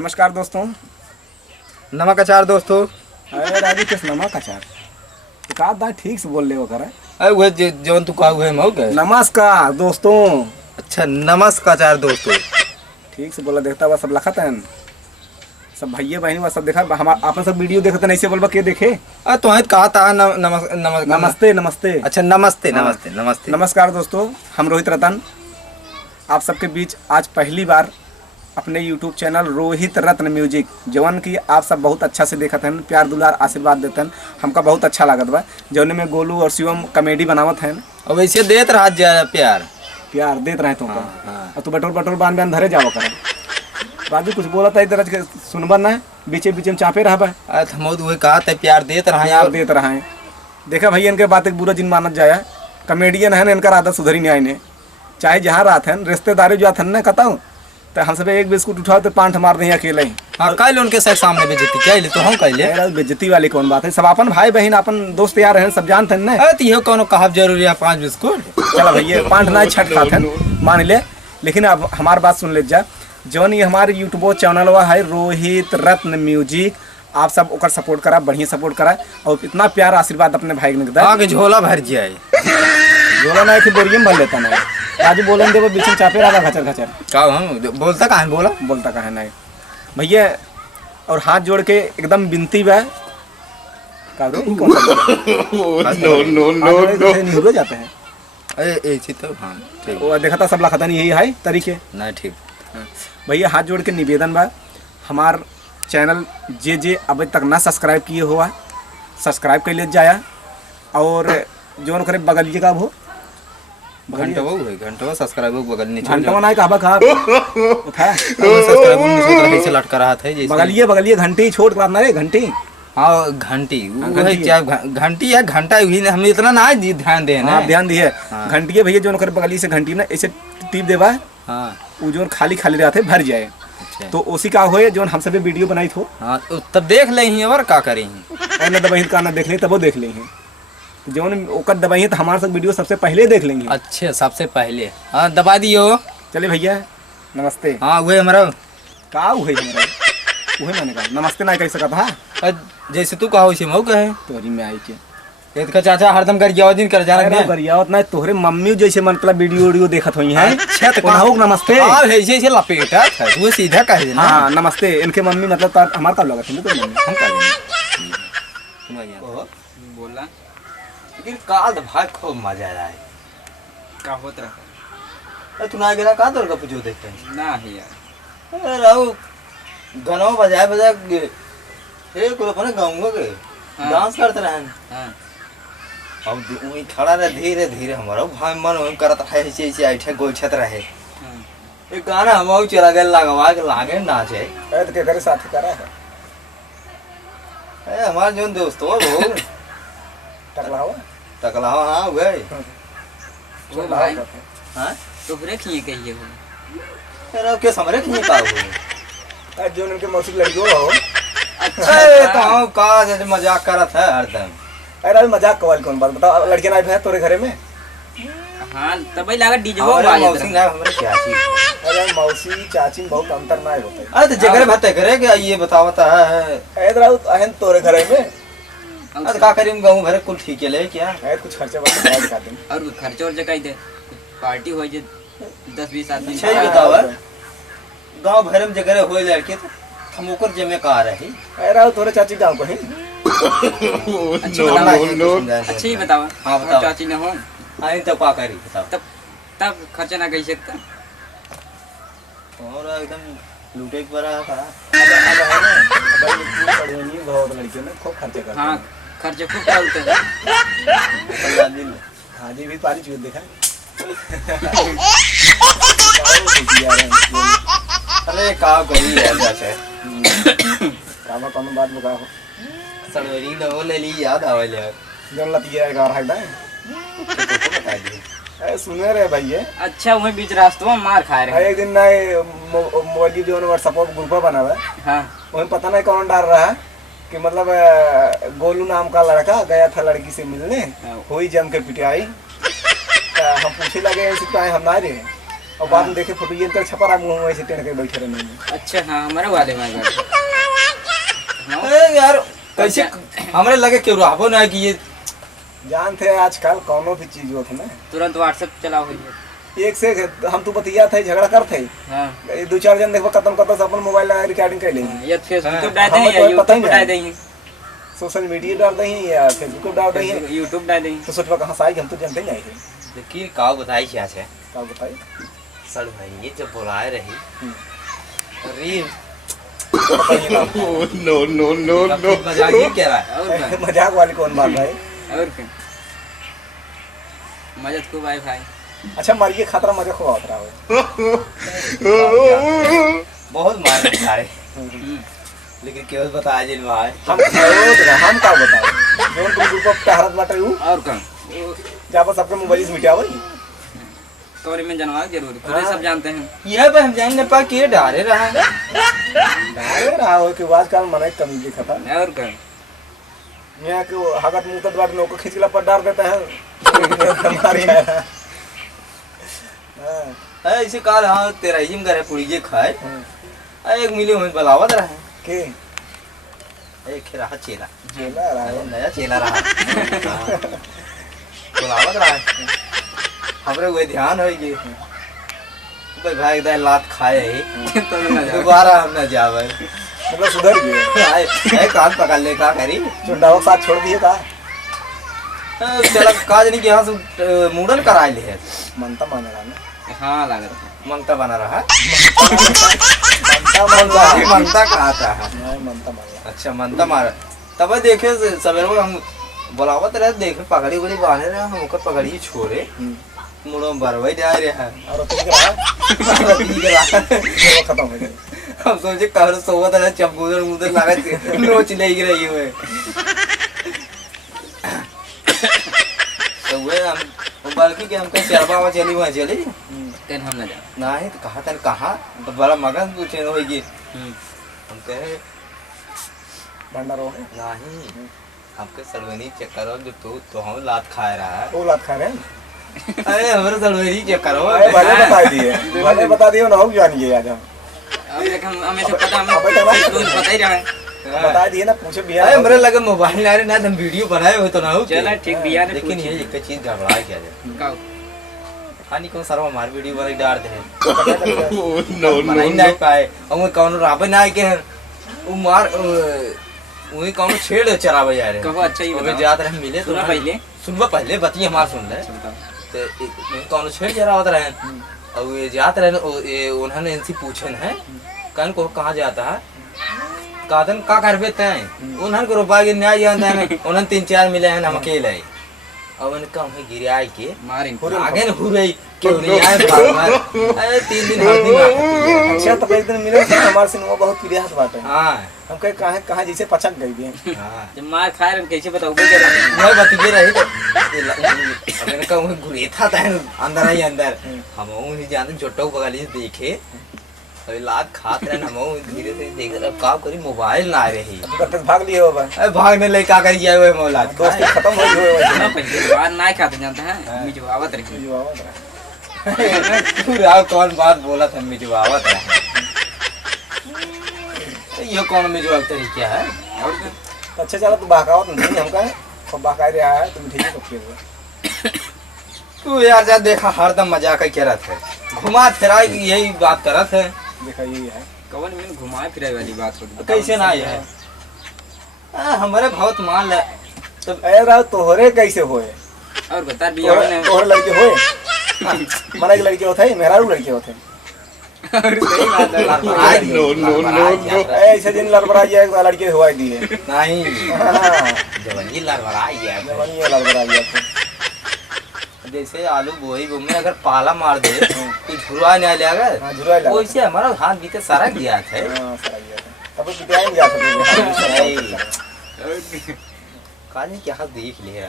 नमस्कार दोस्तों। नमक अचार दोस्तों। अरे राजू किस नमक अचार एक आध बार ठीक से बोल ले वो करे। अरे वो जवन तू कहा हुए मऊ के। नमस्कार दोस्तों। अच्छा नमस्कार अचार दोस्तों। ठीक से बोला देखता हुआ सब लखत है सब भैया बहनी सब देखा हम अपन सब वीडियो देखते नहीं से बोलबा के देखे। तो कहा था नमस्ते नमस्ते। अच्छा नमस्ते नमस्ते नमस्ते नमस्कार दोस्तों। हम रोहित रतन आप सबके बीच आज पहली बार अपने YouTube चैनल रोहित रत्न म्यूजिक जवन की आप सब बहुत अच्छा से देखते हैं, प्यार दुलार आशीर्वाद देते हैं, हमका बहुत अच्छा लागत बा। जौन में गोलू और शिवम कॉमेडी बनावत हैं और वैसे देत रहा प्यार प्यार देते रहे तुमको। और तू बटोर बटोर बांध बांध धरे जाओ कर राजू कुछ बोला था इधर सुनबा ना बीचे बीचे में चापे रहा बा। वही कहा था प्यार देत रहा यार देते रहे। देखा भैया इनके बात एक बुरा जिन मानत जाया कॉमेडियन है ना, इनका आदत सुधरी नहीं आईने चाहे जहाँ रात है रिश्तेदारी जो आते ना कहता हूँ तो हम सब एक बिस्कुट उठाओ तो पांठ मार दें अकेले ही। हाँ कल उनके सामने बेइज्जती कैले तो हम कैले। बेइज्जती वाली कौन बात है, सब अपन भाई बहन अपन दोस्त यार हैं सब जानते हैं ना। तो ये कौन कहा जरूरी है 5 बिस्कुट। चलो भैया पांठ ना छठ खाते हैं मान ले, लेकिन अब हमारी बात सुन ले जा। जौन ये हमारे यूट्यूब चैनल हुआ है रोहित रत्न म्यूजिक, आप सब ओकर सपोर्ट करा, बढ़िया सपोर्ट करा और इतना प्यार आशीर्वाद अपने भाई ने दिया। आगे झोला भर जाए झोला ना कि बोरियम भर लेता ना। आज बोलन दे बीच में चापे रहा घचर घचर का हम बोलता कहाँ बोलता कहाँ नहीं भैया। और हाथ जोड़ के एकदम विनती बा नो जाते हैं। तो हाँ ठीक वो देखा था सब लखता नहीं यही है तरीके नहीं ठीक। भैया हाथ जोड़ के निवेदन बा हमार चैनल जे अभी तक ना सब्सक्राइब किए हुआ सब्सक्राइब कर ले जाया। और जो करे बगलिए का वो घंटा सब्सक्राइब बगल नीचे घंटा ना कहबा कहा उठा सब्सक्राइब नीचे से लटका रहा था जैसे बगलिए घंटी छोड़ कर ना रे घंटी। हाँ घंटी घंटी या घंटा हम इतना ना ध्यान दे ना ध्यान दिए घंटी भैया जो करे बगली से घंटी ना ऐसे टीप देवा। हाँ वो जो खाली खाली रहते भर जाए। तो उसी का होए जो हम सब वीडियो बनाई थो। हाँ तब देख ले ही और का करें ना दबाई का ना देख ले तब वो देख ले जौन ओकर दबाई तो हमारे सब वीडियो सबसे पहले देख लेंगे। अच्छे सबसे पहले हाँ दबा दियो। चले भैया नमस्ते। हाँ वही हमारा का हुए हमारा वही मैंने कहा नमस्ते ना कह सका था जैसे तू कहा वैसे मऊ कहे तोरी में आई के एक का चाचा हरदम कर गया दिन कर जाना गरियावत ना तोहरे मम्मी जैसे मतलब वीडियो देखत हुई है। अच्छा तो कहू नमस्ते हां ऐसे ऐसे लपेटा था तू सीधा कह देना। हां नमस्ते इनके मम्मी मतलब हमार का लगा थे तो मम्मी हम कह देंगे बोला लेकिन काल भाई खूब मजा आया है का होत रहा। तू ना गेला का तोर का पूछो देखते हैं ना है यार। अरे राव गाना बजाए हे को अपने गाँव के डांस करते रहे। हां अब वही खड़ा रहे धीरे धीरे हमारा भाई मन करता है ऐसे ऐसे ऐठे गोछत रहे। एक गाना हम चला गए लगवा के लागे नाचे तो के करे साथ करा है ए हमार जो दोस्त हो वो टकला हां गए वो भाई हां तो फिर खिए कहिए हो अरे के समरे खिए का हो जो उनके मौसी लड़की हो। अच्छा तो का जैसे मजाक करत है हरदम। अरे मजाक कवाल कौन बात बता लड़के ना है तोरे घरे में। हां तबई लागा डीजे वो अरे मौसी ना हमरे चाची। अरे मौसी चाची में बहुत अंतर ना होता है। अरे तो जगह भते करे क्या ये बतावता है इधर आओ अहन तोरे घरे में अरे का करीम गांव भरे कुल ठीक है ले क्या है कुछ खर्चा बता दिखा दे और खर्चा और जगह दे पार्टी हो जे 10-20 आदमी सही बताओ गांव भरे में जगह होए लड़के तो हम ओकर जमे का आ रही। अरे आओ तोरे चाची गांव को है। अच्छा ही बताओ। हां बताओ चाची ने हो आई तो का करी बताओ तब खर्चा ना कह सकता और एकदम लूटे के बड़ा का भाई बहुत लड़कियों ने खूब खर्चा करते। हां खर्चे खूब करते हैं। हां जी भी पारी चूत देखा अरे का करी है जैसे कामा कौन बात बता हो सड़वरी न ले ली याद आवेले जन लतिया है घर है बता दी ए सुने रे भैया। अच्छा वही बीच रास्तों में मार खा रहे एक दिन ना मोबाइल जो व्हाट्सएप पर ग्रुप बना हुआ है। हां वही पता नहीं कौन डाल रहा है कि मतलब गोलू नाम का लड़का गया था लड़की से मिलने हुई जम के पिटाई हम पूछे लगे हम ना रहे और बाद में देखे फोटो ये कर छपा रहा मुंह में ऐसे टेढ़ के बैठे रहने में। अच्छा हाँ हमारे वाले भाई हाँ अरे यार कैसे हमरे लगे क्यों रहबो ना कि ये जानते हैं आजकल कोनो भी चीज होत ना तुरंत व्हाट्सएप चलाओ हुई एक से हम तो बतिया थे झगड़ा करते हाँ ये दो चार जन देखो खत्म करता से अपन मोबाइल लगा रिकॉर्डिंग कर लेंगे या फेसबुक हाँ, डाल दें हमें या तो पता ही यूट्यूब डाल नहीं। दें सोशल मीडिया डाल दही या फेसबुक डाल दही यूट्यूब डाल दें तो सोचवा कहाँ से आएगी हम तो जानते नहीं थे लेकिन का बताई क्या है क्या बताइए सर भाई ये जब बुलाए रही अरे बताइए ना। नो मजाक ही कह रहा है और क्या मजाक वाली कौन बात है और क्या मजा खूब आए भाई अच्छा मरिए खतरा मजे खूब होता है बहुत मार सारे लेकिन केवल बताया जिन भाई हम का बताओ जोन तुम ग्रुप ऑफ टहरत बाटे उ और क्या जब सबके मोबाइल से मिटावई कौन में जनवा जरूर पूरे सब जानते हैं यह पे हम जाएंगे पा के डारे रहा है डाले रहा हो कि आजकल मने कम दिखता और क्या मैं कि हगत मुंह तक बात नौको खींचला पर डाल देता है हमारे हां ऐसे काल हाँ तेरा जिम करे पूरी ये खाए एक मिली में बलावत रहा है के एक रहा चेला चला रहा है नया चेला रहा बलावत रहा है हमरे वो ध्यान हो गई भाई भाई दाई लात खाए तो ना जाओ दोबारा हम न जावे मतलब सुधर गए आए कान पकड़ ले का करी चुंडावा के साथ छोड़ दिए का चला काज नहीं कि यहाँ से मुंडन कराए ले मनता माने रहा ना हाँ लागत है मंगता बना रहा मनता मंगता मंगता कहा था नहीं मनता माने अच्छा मनता मारा तब देखे सवेरे को हम बुलावत रहे देखे पगड़ी उगड़ी बांधे रहे हम ओकर पगड़ी छोड़े मुड़ो बरवई जा रहे हैं और ठीक रहा वो खत्म हो गया हम सोचे कहर सोवत रहे चम्बूदर मुदर लागत नोच ले रही हुए तो वे हम बल्कि के हमके चरबावा चली वहां चली कहीं हम ना जाओ नहीं तो कहा तन कहा तो बड़ा मगन पूछे होगी हम कहे भंडार हो नहीं आपके सलवनी चेक करो जो तो हम लात खा रहा है वो लात खा रहे हैं अरे हमारे सलवनी चेक करो भले बता दिए भले बता दिए ना हो जानिए आज हम अब देख हमें सब पता अबे तो भाई- हमें पता ही रहा है बता दिए ना पूछे बिया अरे मेरे लगे मोबाइल आ रहे ना हम वीडियो बनाए हुए तो ना हो चला ठीक बिया ने लेकिन ये एक चीज घबरा क्या जाए काओ हानि कौन सारा हमारी वीडियो बना डाल दे नो बनाई नहीं पाए और वो कौन राबे ना के वो मार वही कौन छेड़ चरावे जा रहे कहो अच्छा ही अबे बताओ जात रहे मिले तो सुना पहले सुनवा पहले बतिए हमार सुन ले अच्छा बताओ तो कौन छेड़ चरावत रहे और ये जात रहे उन्होंने इनसे पूछन है कौन को कहाँ जाता है कादन का करबे तय उन्हन को रुपा के न्याय जानता है उन्हन 3-4 मिले हैं हम अकेले अब इनका हमें गिराई के मारें आगे न हुरई क्यों नहीं आए बार अरे 3 दिन हल्दी में अच्छा तो एक दिन मिले तो हमारे सिनेमा बहुत क्रियास बात है हां हम कहे कहाँ जैसे पचक गई भी हां जब मार खाए रहे कैसे बताओ बोल जरा मैं बतिए रही तो अब इनका वो गुरेथा था अंदर ही अंदर हम नहीं जानते छोटा बगली से देखे अभी लात खात रहे हम धीरे धीरे देख रहे का करी मोबाइल ना आ रही तो भाग लिए हो भाई अरे भागने ले का करी जाए वो मौलाद दोस्ती खत्म हो गई हो सुना पहले बार ना खाते जानता है मिजो आवत रही पूरा कौन बात बोला था मिजो आवत है ये कौन मिजो तरीका है और क्या? अच्छा चलो तू बहकावत नहीं हम कहे तो बहका रहा है तुम ठीक है तो फिर तू यार जा देखा हरदम मजाक ही करत है घुमा फिरा यही बात करत है देखा यही है कवन में घुमाए फिराए वाली बात हो कैसे ना है हमारे बहुत मान ले तो ए रहा तोहरे कैसे होए और बता बिया ने तोहरे लड़के होए मना के लड़के होते मेहरारू लड़के होते और सही बात है नो ऐसे दिन लड़बड़ा जाए एक लड़के हुआ दिए नहीं हाँ, जवानी लड़बड़ाई है जवानी ये लड़बड़ा गया था जैसे आलू बोई में अगर पाला मार दे तो झुरवा नहीं लेगा हाँ झुरा लगा वैसे हमारा हाथ बीते सारा गया है हाँ सारा गया था तब तो पिटाई में जा सकते काली क्या देख लिया